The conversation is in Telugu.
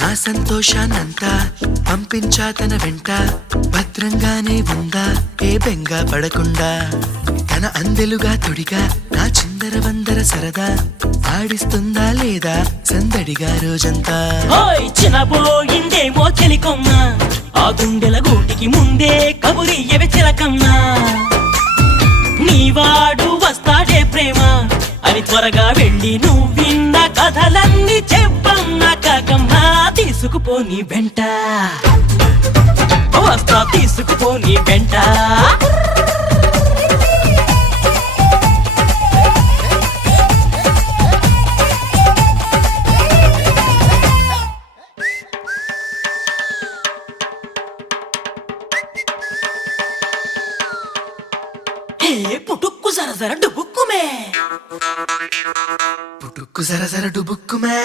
నా సంతోషాన్నంతా పంపించా తన వెంట, భద్రంగానే ఉందా ఏ బెంగ పడకుండా. తన అందెలుగా తొడిగా నా చిందర వందర సరదా, ఆడిస్తుందా లేదా సందడిగా రోజంతా. చినబోయిందేమో చెలికొమ్మ, ఆ గుండెల గూటికి ముందే కబురియవే చిలకమ్మా. నీవాడు వస్తాడే ప్రేమ అని త్వరగా వెళ్ళి నువ్విన్న కథలన్నీ చెప్పమ్మా కాకమ్మా. తీసుకుపోని వెంట వస్తా, తీసుకుపోని వెంట. పుటుక్కు జర జర డుబుక్కుమే, పుటుక్కు జర జర డుబుక్కుమే.